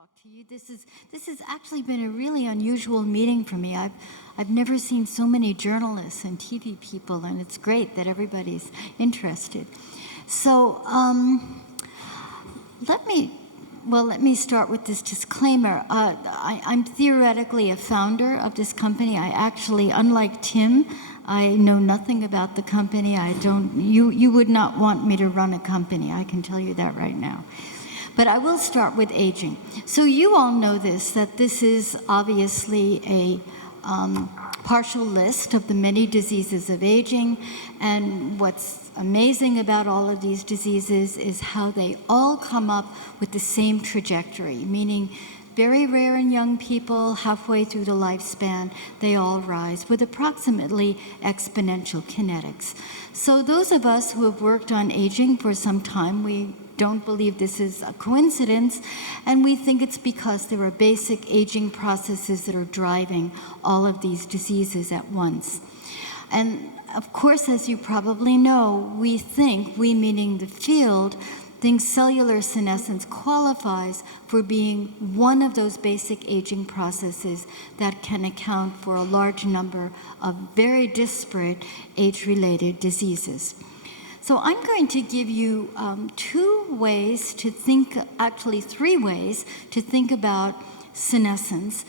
talk to you. This has actually been a really unusual meeting for me. I've never seen so many journalists and TV people, and it's great that everybody's interested. So let me start with this disclaimer. I'm theoretically a founder of this company. I actually, unlike Tim, I know nothing about the company. You would not want me to run a company, I can tell you that right now. But I will start with aging. So you all know this, that this is obviously a partial list of the many diseases of aging. And what's amazing about all of these diseases is how they all come up with the same trajectory, meaning very rare in young people, halfway through the lifespan, they all rise with approximately exponential kinetics. So those of us who have worked on aging for some time, we don't believe this is a coincidence, and we think it's because there are basic aging processes that are driving all of these diseases at once. And of course, as you probably know, we meaning the field, think cellular senescence qualifies for being one of those basic aging processes that can account for a large number of very disparate age-related diseases. So I'm going to give you three ways to think about senescence.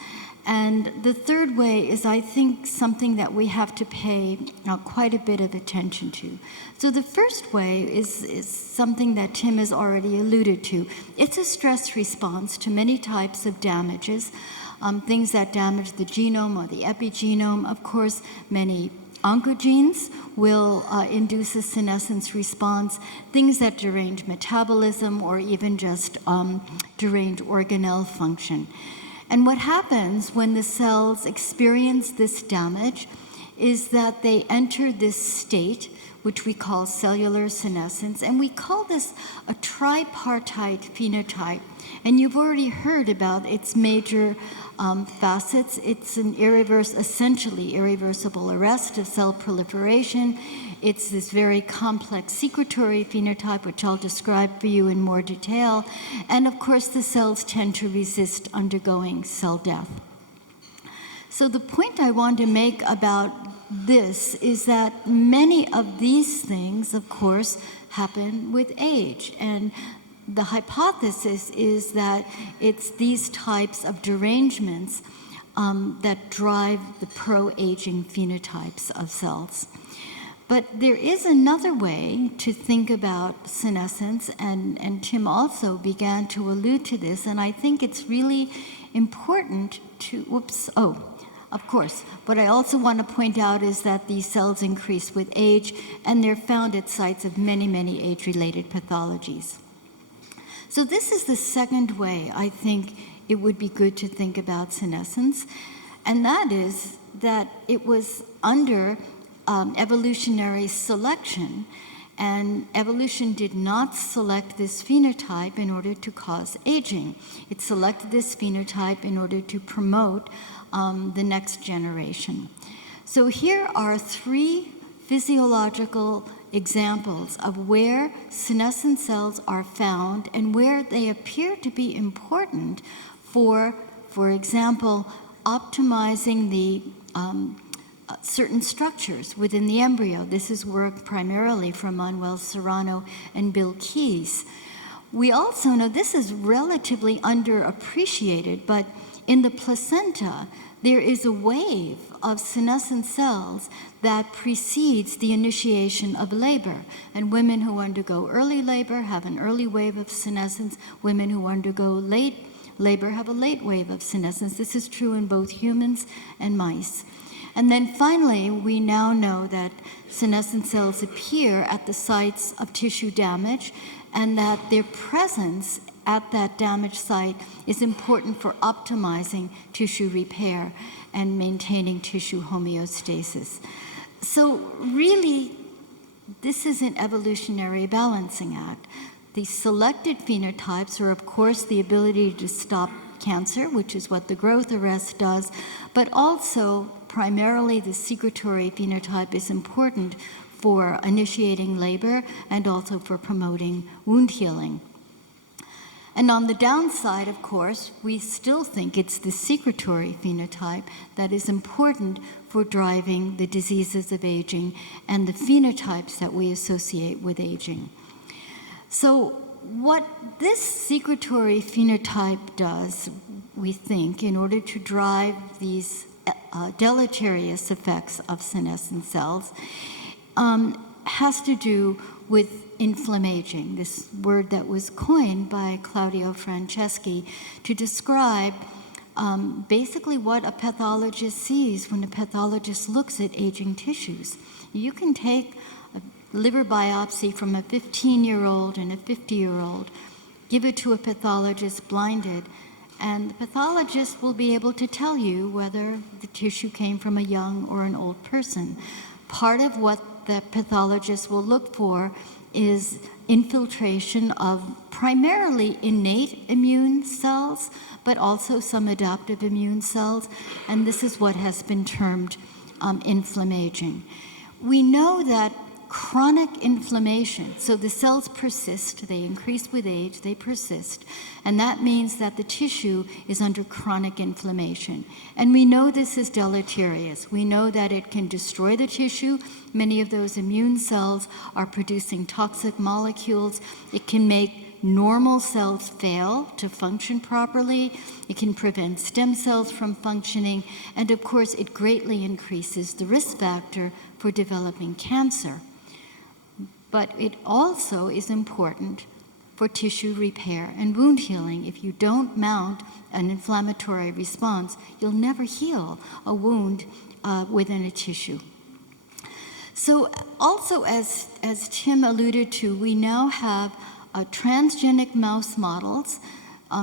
And the third way is, I think, something that we have to pay quite a bit of attention to. So the first way is something that Tim has already alluded to. It's a stress response to many types of damages, things that damage the genome or the epigenome. Of course, many oncogenes will induce a senescence response, things that derange metabolism or even just derange organelle function. And what happens when the cells experience this damage is that they enter this state, which we call cellular senescence, and we call this a tripartite phenotype. And you've already heard about its major facets. It's an essentially irreversible arrest of cell proliferation. It's this very complex secretory phenotype, which I'll describe for you in more detail. And of course, the cells tend to resist undergoing cell death. So the point I want to make about this is that many of these things, of course, happen with age. And the hypothesis is that it's these types of derangements that drive the pro-aging phenotypes of cells. But there is another way to think about senescence, and Tim also began to allude to this, and I think it's really important to, of course, what I also want to point out is that these cells increase with age, and they're found at sites of many, many age-related pathologies. So this is the second way I think it would be good to think about senescence, and that is that it was under evolutionary selection, and evolution did not select this phenotype in order to cause aging. It selected this phenotype in order to promote the next generation. So here are three physiological examples of where senescent cells are found and where they appear to be important for example, optimizing the certain structures within the embryo. This is work primarily from Manuel Serrano and Bill Keyes. We also know this is relatively underappreciated, but in the placenta, there is a wave of senescent cells that precedes the initiation of labor. And women who undergo early labor have an early wave of senescence. Women who undergo late labor have a late wave of senescence. This is true in both humans and mice. And then finally, we now know that senescent cells appear at the sites of tissue damage, and that their presence at that damaged site is important for optimizing tissue repair and maintaining tissue homeostasis. So really, this is an evolutionary balancing act. The selected phenotypes are, of course, the ability to stop cancer, which is what the growth arrest does, but also primarily the secretory phenotype is important for initiating labor and also for promoting wound healing. And on the downside, of course, we still think it's the secretory phenotype that is important for driving the diseases of aging and the phenotypes that we associate with aging. So what this secretory phenotype does, we think, in order to drive these deleterious effects of senescent cells, has to do with inflammaging, this word that was coined by Claudio Franceschi to describe basically what a pathologist sees when a pathologist looks at aging tissues. You can take a liver biopsy from a 15-year-old and a 50-year-old, give it to a pathologist blinded, and the pathologist will be able to tell you whether the tissue came from a young or an old person. Part of what the pathologist will look for is infiltration of primarily innate immune cells, but also some adaptive immune cells, and this is what has been termed inflammaging. We know that chronic inflammation, so the cells persist, they increase with age, they persist, and that means that the tissue is under chronic inflammation. And we know this is deleterious. We know that it can destroy the tissue. Many of those immune cells are producing toxic molecules. It can make normal cells fail to function properly. It can prevent stem cells from functioning. And of course, it greatly increases the risk factor for developing cancer. But it also is important for tissue repair and wound healing. If you don't mount an inflammatory response, you'll never heal a wound within a tissue. So also, as Tim alluded to, we now have transgenic mouse models.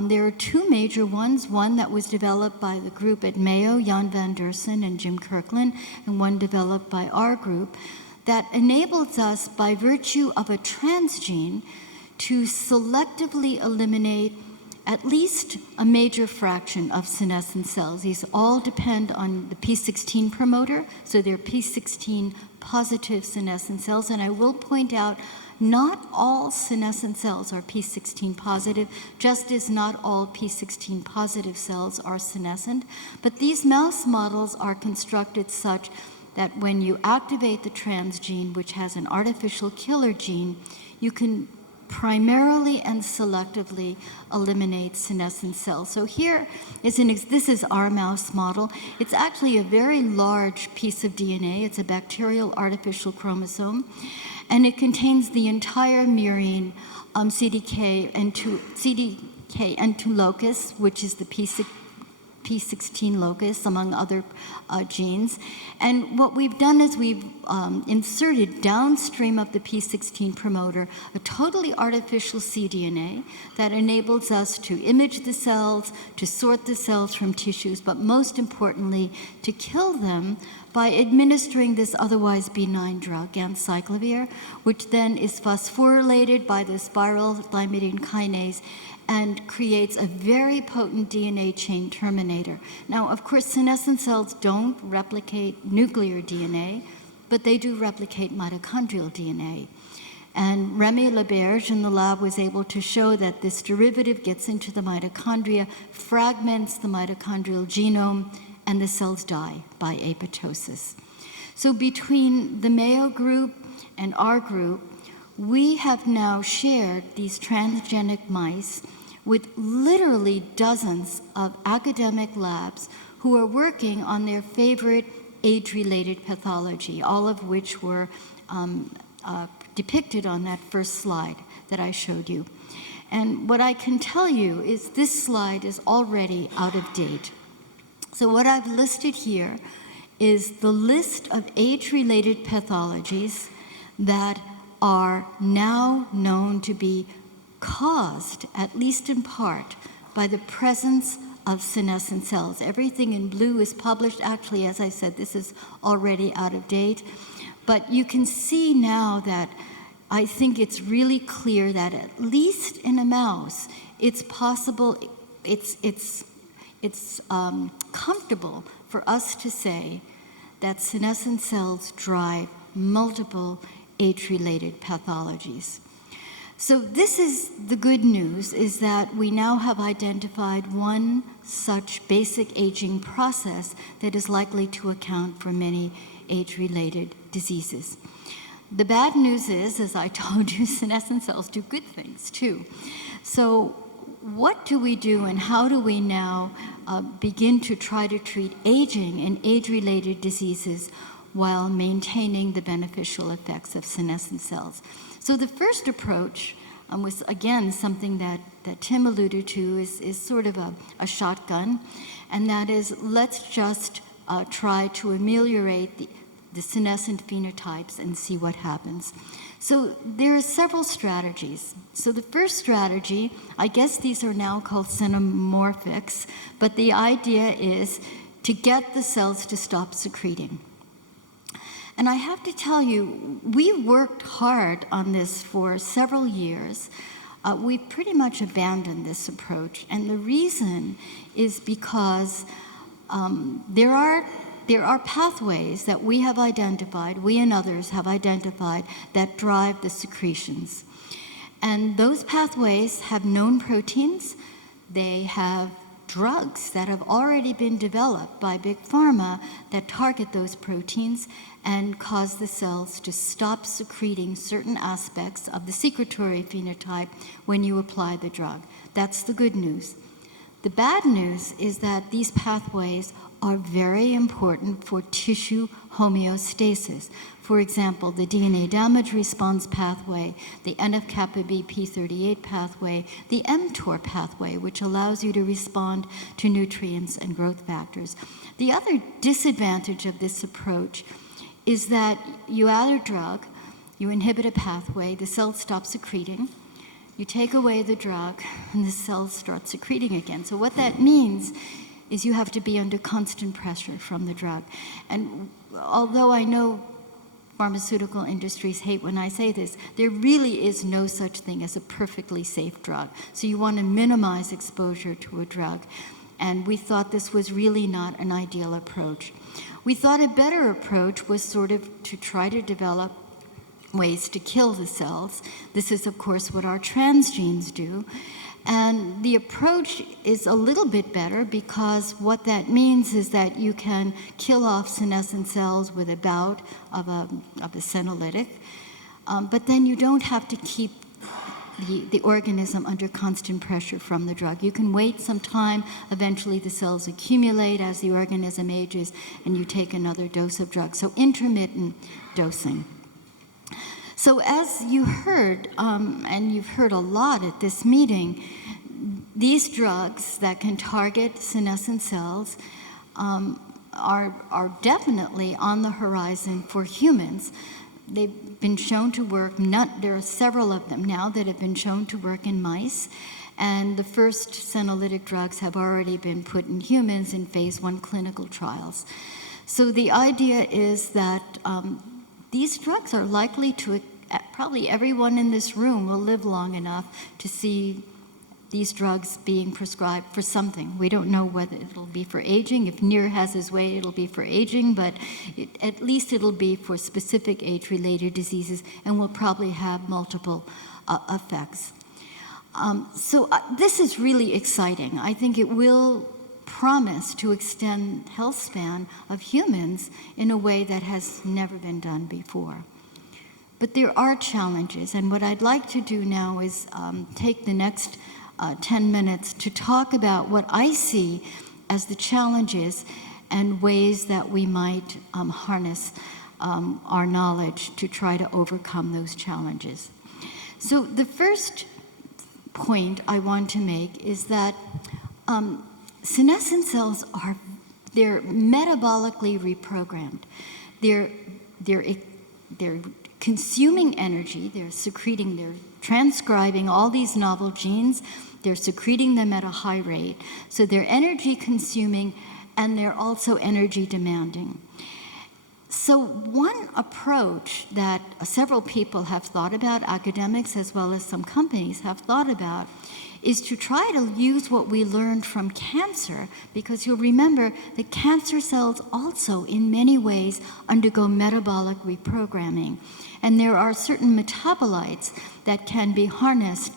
There are two major ones, one that was developed by the group at Mayo, Jan van Dersen and Jim Kirkland, and one developed by our group, that enables us, by virtue of a transgene, to selectively eliminate at least a major fraction of senescent cells. These all depend on the P16 promoter, so they're P16 positive senescent cells. And I will point out, not all senescent cells are P16 positive, just as not all P16 positive cells are senescent. But these mouse models are constructed such that when you activate the transgene, which has an artificial killer gene, you can primarily and selectively eliminate senescent cells. So here is this is our mouse model. It's actually a very large piece of DNA. It's a bacterial artificial chromosome, and it contains the entire murine CDK N2 locus, which is the P16 locus, among other genes. And what we've done is we've inserted downstream of the P16 promoter a totally artificial cDNA that enables us to image the cells, to sort the cells from tissues, but most importantly, to kill them by administering this otherwise benign drug, ganciclovir, which then is phosphorylated by the spiral thymidine kinase and creates a very potent DNA chain terminator. Now, of course, senescent cells don't replicate nuclear DNA, but they do replicate mitochondrial DNA. And Remy Laberge in the lab was able to show that this derivative gets into the mitochondria, fragments the mitochondrial genome, and the cells die by apoptosis. So between the Mayo group and our group, we have now shared these transgenic mice with literally dozens of academic labs who are working on their favorite age-related pathology, all of which were depicted on that first slide that I showed you. And what I can tell you is this slide is already out of date. So what I've listed here is the list of age-related pathologies that are now known to be caused, at least in part, by the presence of senescent cells. Everything in blue is published. Actually, as I said, this is already out of date. But you can see now that I think it's really clear that at least in a mouse, it's possible, it's comfortable for us to say that senescent cells drive multiple age-related pathologies. So this is the good news, is that we now have identified one such basic aging process that is likely to account for many age-related diseases. The bad news is, as I told you, senescent cells do good things too. So what do we do, and how do we now begin to try to treat aging and age-related diseases while maintaining the beneficial effects of senescent cells? So the first approach was, again, something that Tim alluded to, is sort of a shotgun, and that is, let's just try to ameliorate the senescent phenotypes and see what happens. So there are several strategies. So the first strategy, I guess these are now called xenomorphics, but the idea is to get the cells to stop secreting. And I have to tell you, we worked hard on this for several years. We pretty much abandoned this approach, and the reason is because there are pathways that we have identified, we and others have identified, that drive the secretions. And those pathways have known proteins. They have drugs that have already been developed by Big Pharma that target those proteins and cause the cells to stop secreting certain aspects of the secretory phenotype when you apply the drug. That's the good news. The bad news is that these pathways are very important for tissue homeostasis. For example, the DNA damage response pathway, the NF-kappa B p38 pathway, the mTOR pathway, which allows you to respond to nutrients and growth factors. The other disadvantage of this approach is that you add a drug, you inhibit a pathway, the cells stop secreting, you take away the drug, and the cells start secreting again. So what that means is you have to be under constant pressure from the drug. And although I know pharmaceutical industries hate when I say this, there really is no such thing as a perfectly safe drug. So you want to minimize exposure to a drug. And we thought this was really not an ideal approach. We thought a better approach was sort of to try to develop ways to kill the cells. This is, of course, what our transgenes do. And the approach is a little bit better because what that means is that you can kill off senescent cells with a bout of a senolytic, but then you don't have to keep the organism under constant pressure from the drug. You can wait some time, eventually the cells accumulate as the organism ages, and you take another dose of drug. So intermittent dosing. So as you heard, and you've heard a lot at this meeting, these drugs that can target senescent cells are definitely on the horizon for humans. They've been shown to work, there are several of them now that have been shown to work in mice, and the first senolytic drugs have already been put in humans in phase 1 clinical trials. So the idea is that these drugs are likely to, probably everyone in this room will live long enough to see these drugs being prescribed for something. We don't know whether it'll be for aging. If Nir has his way, it'll be for aging, but at least it'll be for specific age-related diseases, and will probably have multiple effects. So this is really exciting. I think it will promise to extend health span of humans in a way that has never been done before. But there are challenges, and what I'd like to do now is take the next 10 minutes to talk about what I see as the challenges and ways that we might harness our knowledge to try to overcome those challenges. So the first point I want to make is that senescent cells they're metabolically reprogrammed. They're consuming energy, they're secreting, they're transcribing all these novel genes, they're secreting them at a high rate. So they're energy consuming and they're also energy demanding. So one approach that several people have thought about, academics as well as some companies have thought about, is to try to use what we learned from cancer, because you'll remember that cancer cells also in many ways undergo metabolic reprogramming. And there are certain metabolites that can be harnessed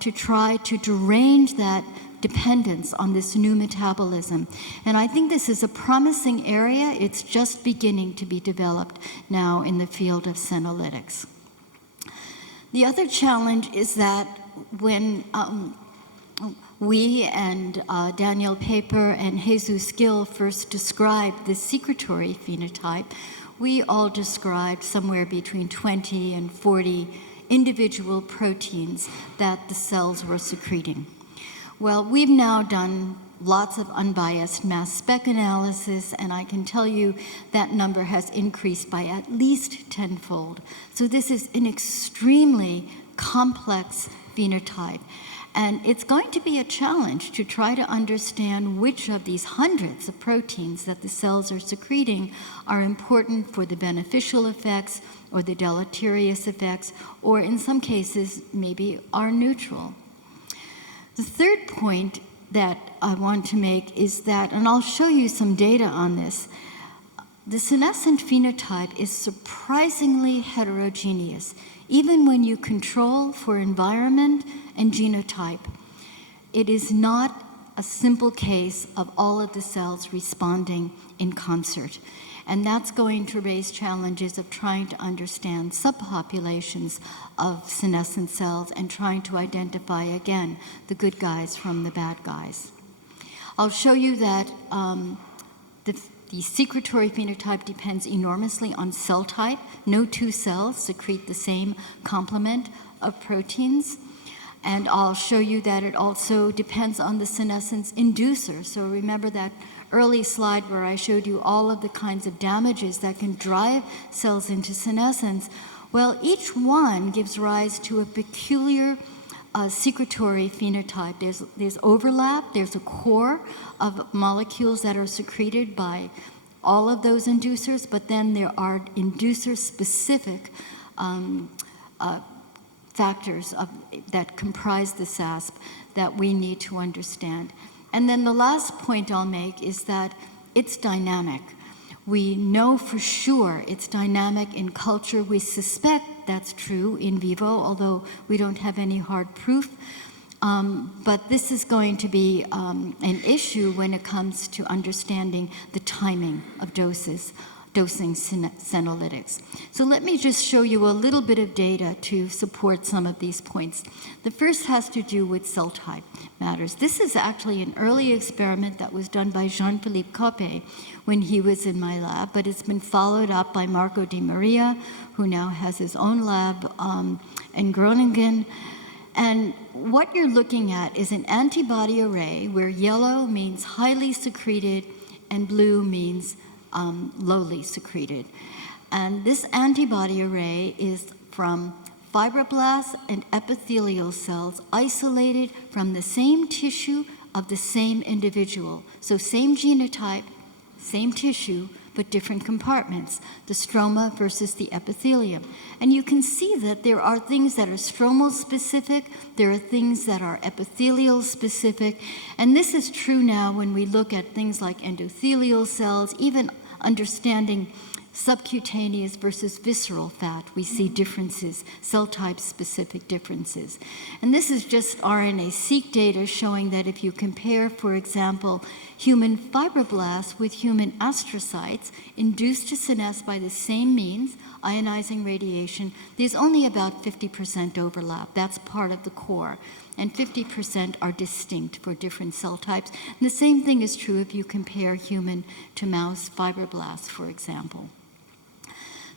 to try to derange that dependence on this new metabolism. And I think this is a promising area. It's just beginning to be developed now in the field of senolytics. The other challenge is that when we and Daniel Paper and Jesus Gill first described the secretory phenotype, we all described somewhere between 20 and 40 individual proteins that the cells were secreting. Well, we've now done lots of unbiased mass spec analysis, and I can tell you that number has increased by at least tenfold. So this is an extremely complex phenotype. And it's going to be a challenge to try to understand which of these hundreds of proteins that the cells are secreting are important for the beneficial effects or the deleterious effects, or in some cases, maybe are neutral. The third point that I want to make is that, and I'll show you some data on this, the senescent phenotype is surprisingly heterogeneous. Even when you control for environment and genotype, it is not a simple case of all of the cells responding in concert. And that's going to raise challenges of trying to understand subpopulations of senescent cells and trying to identify, again, the good guys from the bad guys. I'll show you that the secretory phenotype depends enormously on cell type. No two cells secrete the same complement of proteins. And I'll show you that it also depends on the senescence inducer. So remember that early slide where I showed you all of the kinds of damages that can drive cells into senescence. Well, each one gives rise to a peculiar secretory phenotype. There's overlap, there's a core of molecules that are secreted by all of those inducers, but then there are inducer-specific factors that comprise the SASP that we need to understand. And then the last point I'll make is that it's dynamic. We know for sure it's dynamic in culture. We suspect that's true in vivo, although we don't have any hard proof. But this is going to be an issue when it comes to understanding the timing of dosing senolytics. So let me just show you a little bit of data to support some of these points. The first has to do with cell type matters. This is actually an early experiment that was done by Jean-Philippe Coppe when he was in my lab, but it's been followed up by Marco Di Maria, who now has his own lab in Groningen. And what you're looking at is an antibody array where yellow means highly secreted and blue means lowly secreted. And this antibody array is from fibroblasts and epithelial cells isolated from the same tissue of the same individual. So same genotype, same tissue, but different compartments, the stroma versus the epithelium. And you can see that there are things that are stromal specific, there are things that are epithelial specific, and this is true now when we look at things like endothelial cells, even understanding subcutaneous versus visceral fat, we see differences, cell type specific differences. And this is just RNA-seq data showing that if you compare, for example, human fibroblasts with human astrocytes induced to senesce by the same means, ionizing radiation, there's only about 50% overlap. That's part of the core. And 50% are distinct for different cell types. And the same thing is true if you compare human to mouse fibroblasts, for example.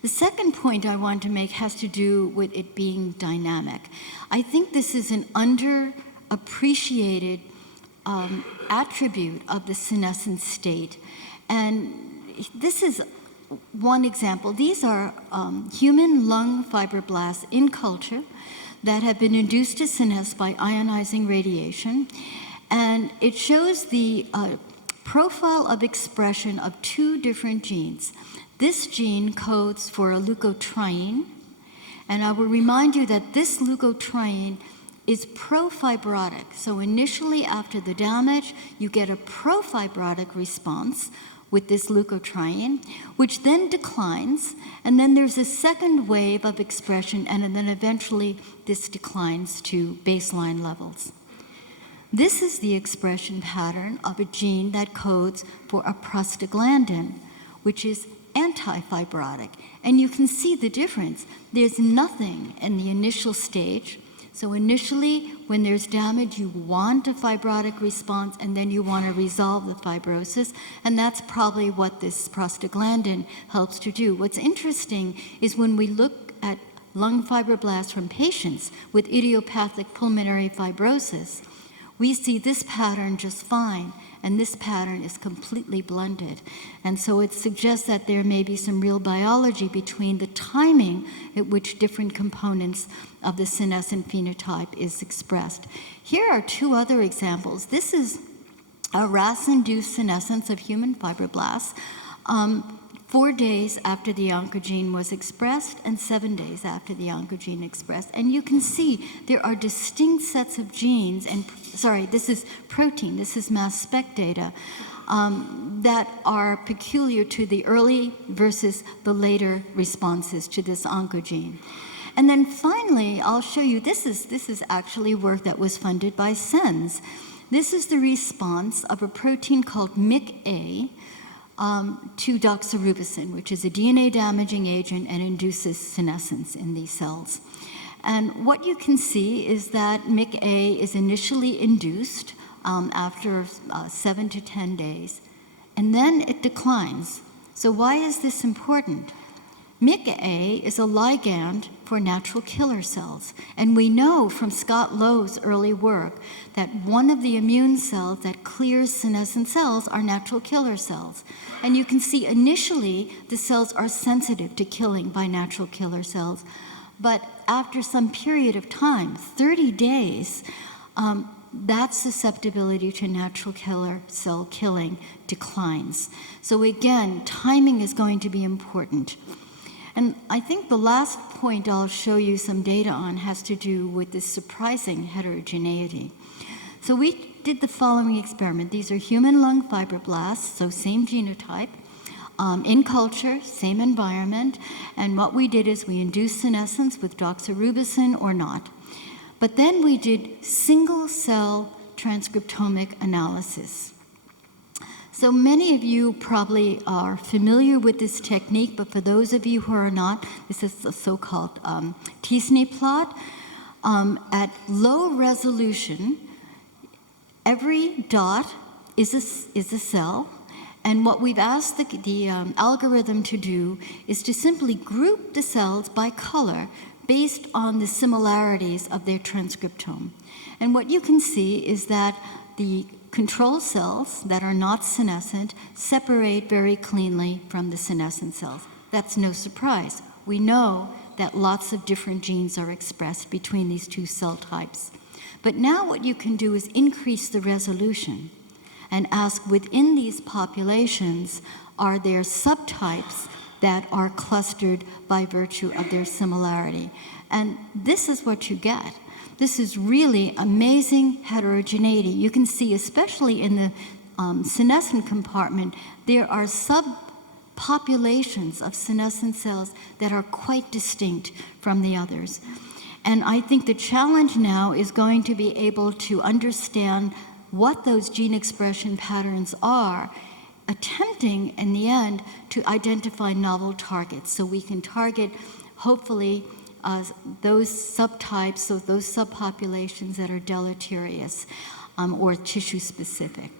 The second point I want to make has to do with it being dynamic. I think this is an underappreciated attribute of the senescent state. And this is one example. These are human lung fibroblasts in culture that have been induced to senesce by ionizing radiation. And it shows the profile of expression of two different genes. This gene codes for a leukotriene, and I will remind you that this leukotriene is profibrotic. So initially after the damage, you get a profibrotic response with this leukotriene, which then declines, and then there's a second wave of expression, and then eventually this declines to baseline levels. This is the expression pattern of a gene that codes for a prostaglandin, which is antifibrotic. And you can see the difference. There's nothing in the initial stage. So initially, when there's damage, you want a fibrotic response, and then you want to resolve the fibrosis, and that's probably what this prostaglandin helps to do. What's interesting is when we look at lung fibroblasts from patients with idiopathic pulmonary fibrosis, we see this pattern just fine, and this pattern is completely blended. And so it suggests that there may be some real biology between the timing at which different components of the senescent phenotype is expressed. Here are two other examples. This is a RAS-induced senescence of human fibroblasts 4 days after the oncogene was expressed and 7 days after the oncogene expressed. And you can see there are distinct sets of genes, and sorry, this is protein, this is mass spec data, that are peculiar to the early versus the later responses to this oncogene. And then finally, I'll show you, this is actually work that was funded by SENS. This is the response of a protein called MIC-A to doxorubicin, which is a DNA-damaging agent and induces senescence in these cells. And what you can see is that MIC-A is initially induced after 7 to 10 days, and then it declines. So why is this important? MIC-A is a ligand for natural killer cells, and we know from Scott Lowe's early work that one of the immune cells that clears senescent cells are natural killer cells. And you can see initially the cells are sensitive to killing by natural killer cells, but after some period of time, 30 days, that susceptibility to natural killer cell killing declines. So again, timing is going to be important. And I think the last point I'll show you some data on has to do with this surprising heterogeneity. So we did the following experiment. These are human lung fibroblasts, so same genotype, in culture, same environment, and what we did is we induced senescence with doxorubicin or not. But then we did single-cell transcriptomic analysis. So many of you probably are familiar with this technique, but for those of you who are not, this is the so-called T-SNE plot. At low resolution, every dot is a cell, and what we've asked the algorithm to do is to simply group the cells by color based on the similarities of their transcriptome. And what you can see is that the control cells that are not senescent separate very cleanly from the senescent cells. That's no surprise. We know that lots of different genes are expressed between these two cell types. But now what you can do is increase the resolution and ask within these populations, are there subtypes that are clustered by virtue of their similarity? And this is what you get. This is really amazing heterogeneity. You can see, especially in the senescent compartment, there are subpopulations of senescent cells that are quite distinct from the others. And I think the challenge now is going to be able to understand what those gene expression patterns are, attempting in the end to identify novel targets so we can target, hopefully, those subtypes, so those subpopulations that are deleterious or tissue specific.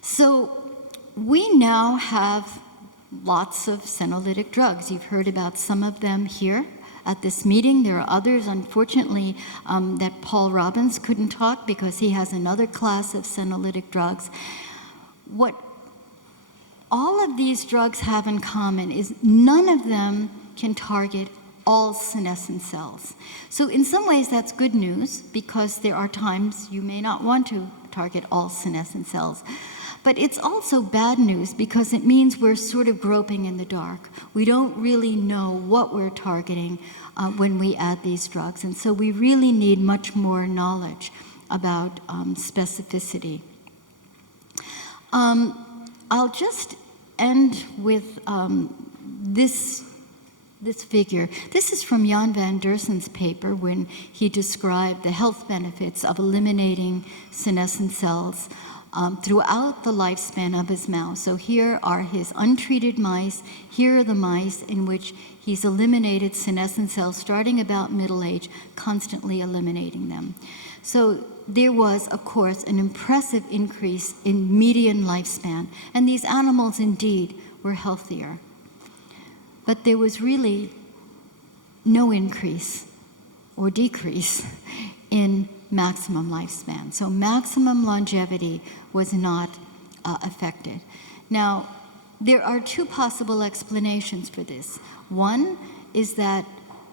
So we now have lots of senolytic drugs. You've heard about some of them here at this meeting. There are others, unfortunately, that Paul Robbins couldn't talk because he has another class of senolytic drugs. What all of these drugs have in common is none of them can target all senescent cells. So in some ways that's good news because there are times you may not want to target all senescent cells. But it's also bad news because it means we're sort of groping in the dark. We don't really know what we're targeting when we add these drugs. And so we really need much more knowledge about specificity. I'll just end with this figure. This is from Jan van Dersen's paper when he described the health benefits of eliminating senescent cells throughout the lifespan of his mouse. So here are his untreated mice. Here are the mice in which he's eliminated senescent cells starting about middle age, constantly eliminating them. So there was, of course, an impressive increase in median lifespan, and these animals indeed were healthier. But there was really no increase or decrease in maximum lifespan. So maximum longevity was not affected. Now, there are two possible explanations for this. One is that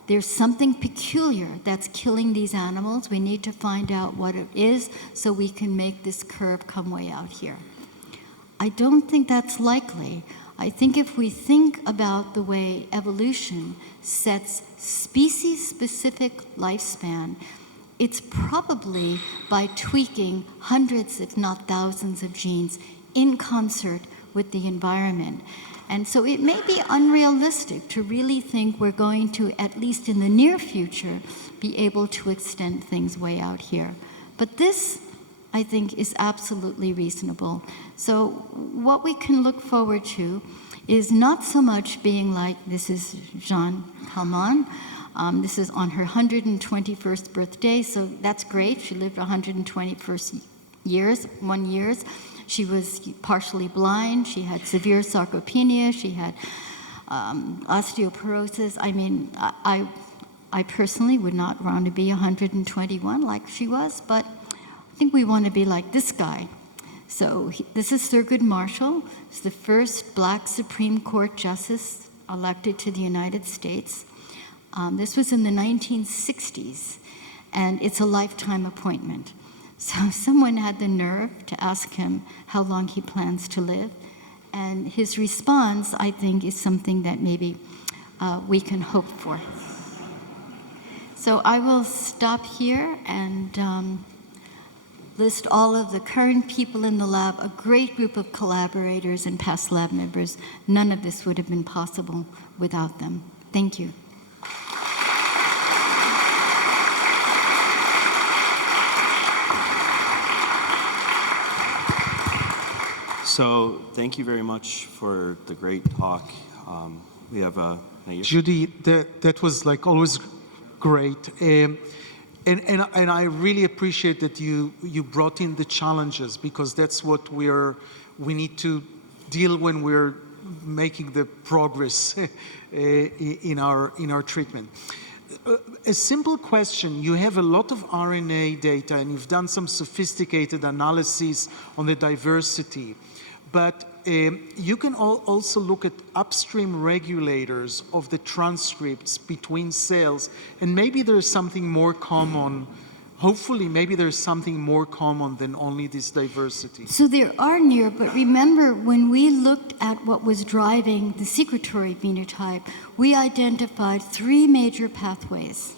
there's something peculiar that's killing these animals. We need to find out what it is so we can make this curve come way out here. I don't think that's likely. I think if we think about the way evolution sets species-specific lifespan, it's probably by tweaking hundreds, if not thousands, of genes in concert with the environment. And so it may be unrealistic to really think we're going to, at least in the near future, be able to extend things way out here. But this, I think, is absolutely reasonable. So what we can look forward to is not so much being like, this is Jeanne Calment. This is on her 121st birthday, so that's great. She lived 121 years. She was partially blind. She had severe sarcopenia. She had osteoporosis. I mean, I personally would not want to be 121 like she was, but I think we want to be like this guy. So this is Thurgood Marshall. He's the first Black Supreme Court justice elected to the United States. This was in the 1960s, and it's a lifetime appointment. So someone had the nerve to ask him how long he plans to live, and his response, I think, is something that maybe we can hope for. So I will stop here and list all of the current people in the lab, a great group of collaborators and past lab members. None of this would have been possible without them. Thank you. So thank you very much for the great talk. We have Judy, that was like always great. And I really appreciate that you brought in the challenges, because that's what we need to deal when we're making the progress in our treatment. A simple question: you have a lot of RNA data and you've done some sophisticated analysis on the diversity, but you can also look at upstream regulators of the transcripts between cells, and maybe there's something more common. Hopefully, maybe there's something more common than only this diversity. So there are near, but remember, when we looked at what was driving the secretory phenotype, we identified 3 major pathways,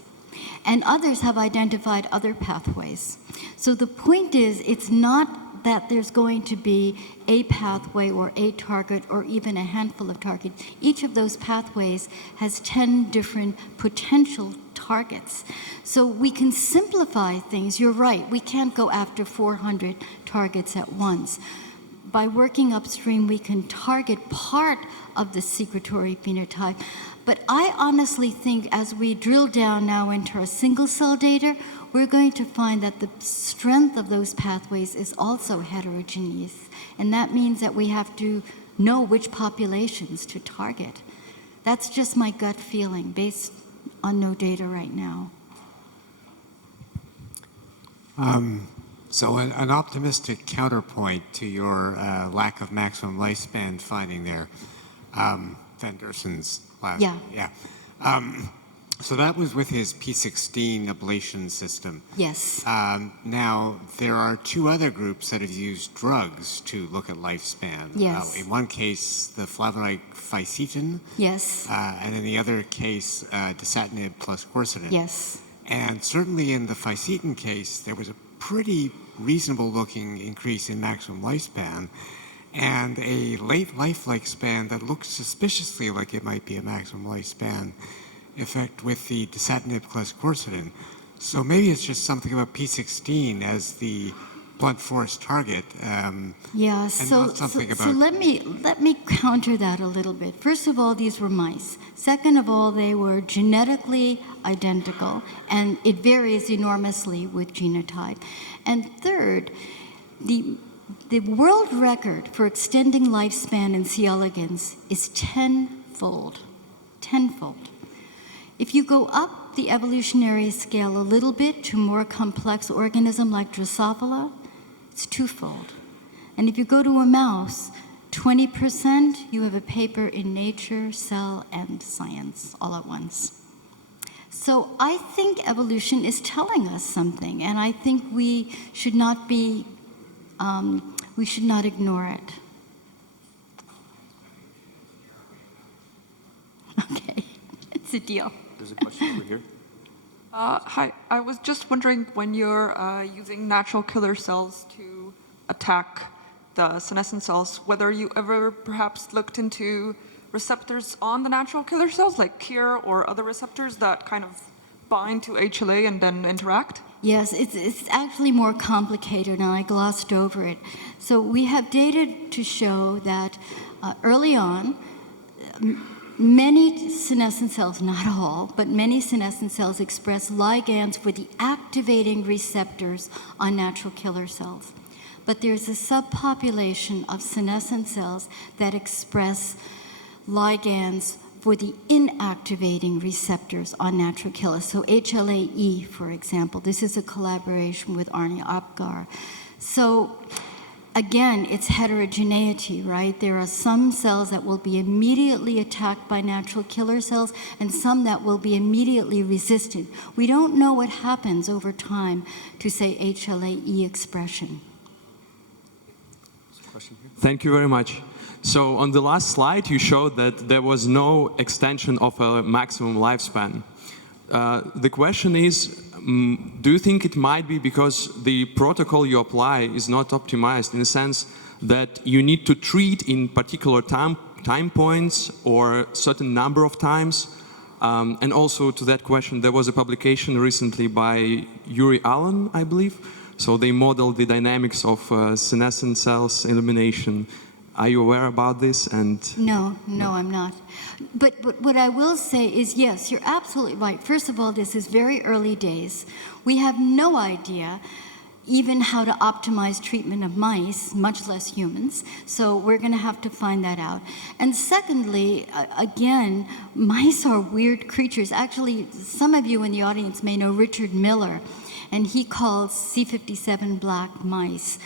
and others have identified other pathways. So the point is, it's not that there's going to be a pathway or a target or even a handful of targets. Each of those pathways has 10 different potential targets. So we can simplify things. You're right, we can't go after 400 targets at once. By working upstream, we can target part of the secretory phenotype. But I honestly think as we drill down now into our single cell data, we're going to find that the strength of those pathways is also heterogeneous. And that means that we have to know which populations to target. That's just my gut feeling based on no data right now. So an optimistic counterpoint to your lack of maximum lifespan finding there, Van Dersen's last. Yeah. So that was with his P16 ablation system. Yes. Now, there are two other groups that have used drugs to look at lifespan. Yes. In one case, the flavonoid fisetin, Yes. and in the other case, dasatinib plus quercetin. Yes. And certainly in the fisetin case, there was a pretty reasonable-looking increase in maximum lifespan and a late life lifespan that looks suspiciously like it might be a maximum lifespan effect with the dasatinib plus quercetin. So maybe it's just something about P16 as the blunt force target. Yeah, and so, not something so, about. so let me counter that a little bit. First of all, these were mice. Second of all, they were genetically identical, and it varies enormously with genotype. And third, the world record for extending lifespan in C. elegans is tenfold. Tenfold. If you go up the evolutionary scale a little bit to a more complex organism like Drosophila, it's twofold. And if you go to a mouse, 20%, you have a paper in Nature, Cell, and Science all at once. So I think evolution is telling us something, and I think we should not ignore it. Okay, it's a deal. There's a question over here. Hi, I was just wondering when you're using natural killer cells to attack the senescent cells, whether you ever perhaps looked into receptors on the natural killer cells, like KIR or other receptors that kind of bind to HLA and then interact? Yes, it's actually more complicated, and I glossed over it. So we have data to show that early on, many senescent cells, not all, but many senescent cells express ligands for the activating receptors on natural killer cells. But there's a subpopulation of senescent cells that express ligands for the inactivating receptors on natural killers. So HLA-E, for example, this is a collaboration with Arne Apgar. So again, it's heterogeneity, right? There are some cells that will be immediately attacked by natural killer cells and some that will be immediately resistant. We don't know what happens over time to, say, HLA-E expression. Thank you very much. So on the last slide, you showed that there was no extension of a maximum lifespan. The question is, do you think it might be because the protocol you apply is not optimized in the sense that you need to treat in particular time points or certain number of times? And also to that question, there was a publication recently by Yuri Allen, I believe. So they modeled the dynamics of senescent cells elimination. Are you aware about this? And No, I'm not. But what I will say is, yes, you're absolutely right. First of all, this is very early days. We have no idea even how to optimize treatment of mice, much less humans. So we're going to have to find that out. And secondly, again, mice are weird creatures. Actually, some of you in the audience may know Richard Miller, and he calls C57 black mice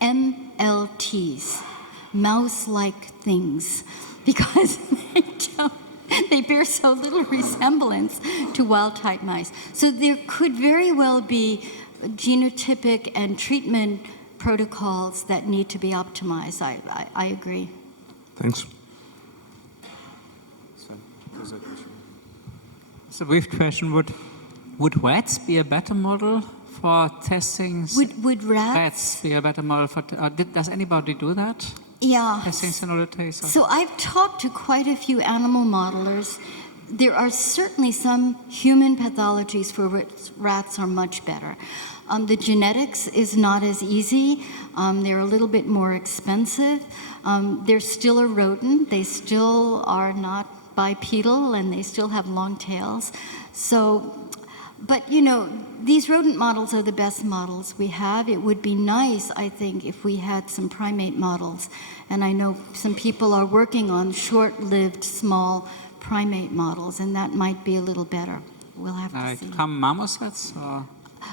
MLTs. Mouse-like things, because they bear so little resemblance to wild-type mice. So there could very well be genotypic and treatment protocols that need to be optimized. I agree. thanks. There's a question. So brief question, would rats be a better model for testing? Would rats? Rats be a better model for, does anybody do that? Yeah. Testing senilitase? So I've talked to quite a few animal modelers. There are certainly some human pathologies for which rats are much better. The genetics is not as easy. They're a little bit more expensive. They're still a rodent. They still are not bipedal, and they still have long tails. So, but you know, these rodent models are the best models we have. It would be nice, I think, if we had some primate models. And I know some people are working on short-lived, small primate models, and that might be a little better. We'll have to see. Come marmosets? Or?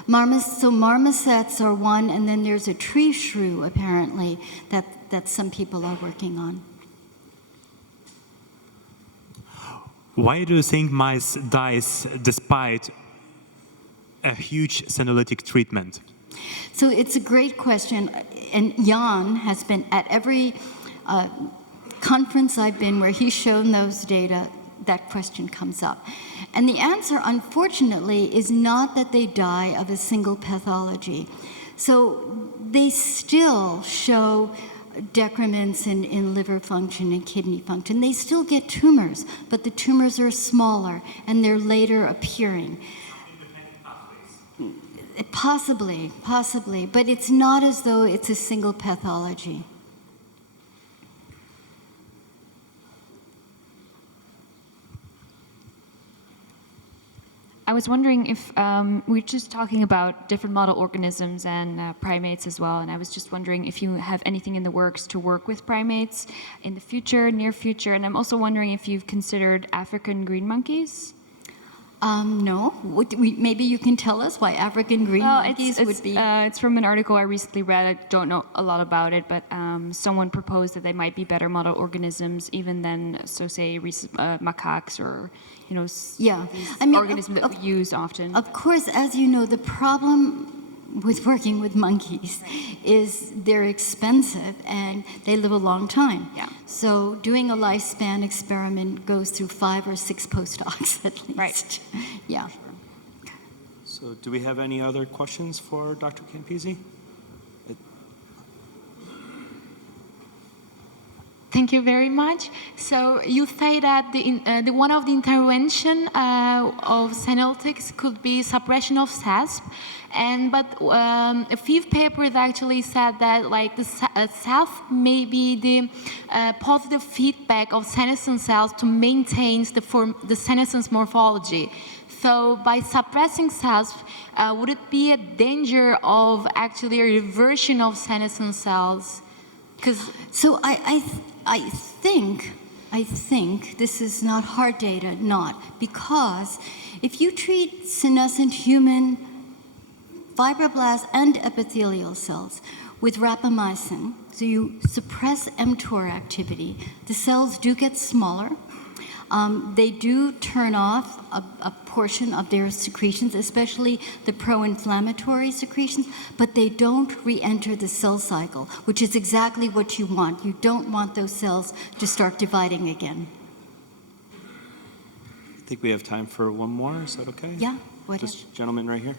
So marmosets are one, and then there's a tree shrew, apparently, that some people are working on. Why do you think mice dies despite a huge senolytic treatment? So it's a great question, and Jan has been at every conference I've been where he's shown those data, that question comes up. And the answer, unfortunately, is not that they die of a single pathology. So they still show decrements in liver function and kidney function. They still get tumors, but the tumors are smaller and they're later appearing. Possibly, but it's not as though it's a single pathology. I was wondering if we're just talking about different model organisms and primates as well, and I was just wondering if you have anything in the works to work with primates in the future, near future, and I'm also wondering if you've considered African green monkeys. No. Maybe you can tell us why African green monkeys would be... It's from an article I recently read. I don't know a lot about it, but someone proposed that they might be better model organisms even than, so say, macaques or, you know, organisms that we use often. Of course, as you know, the problem with working with monkeys is they're expensive and they live a long time. Yeah. So doing a lifespan experiment goes through 5 or 6 postdocs at least. Right. Yeah. So do we have any other questions for Dr. Campisi? Thank you very much. So you say that the one of the intervention of senolytics could be suppression of SASP, but a few papers actually said that like the SASP may be the positive feedback of senescent cells to maintain the senescence morphology. So by suppressing SASP, would it be a danger of actually a reversion of senescent cells? So I think this is not hard data, because if you treat senescent human fibroblasts and epithelial cells with rapamycin, so you suppress mTOR activity, the cells do get smaller. They do turn off a portion of their secretions, especially the pro-inflammatory secretions, but they don't re-enter the cell cycle, which is exactly what you want. You don't want those cells to start dividing again. I think we have time for one more. Is that okay? Yeah. This gentleman right here.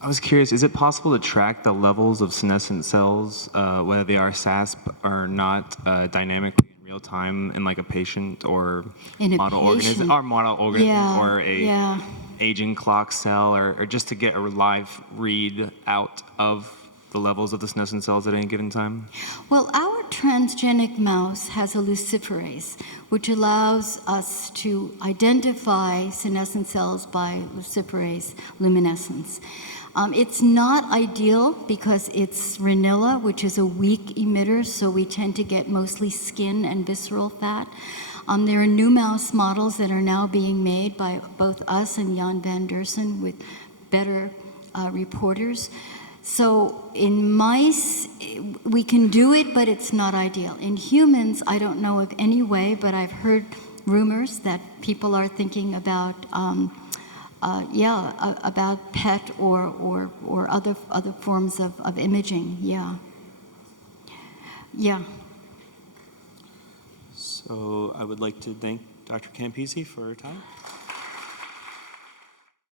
I was curious, is it possible to track the levels of senescent cells, whether they are SASP or not, dynamically in real time in like a patient or model organism, or a aging clock cell, or just to get a live read out of the levels of the senescent cells at any given time? Well, our transgenic mouse has a luciferase, which allows us to identify senescent cells by luciferase luminescence. It's not ideal because it's renilla, which is a weak emitter, so we tend to get mostly skin and visceral fat. There are new mouse models that are now being made by both us and Jan van Dersen with better reporters. So in mice, we can do it, but it's not ideal. In humans, I don't know of any way, but I've heard rumors that people are thinking about about PET or other forms of imaging. Yeah. So I would like to thank Dr. Campisi for her time.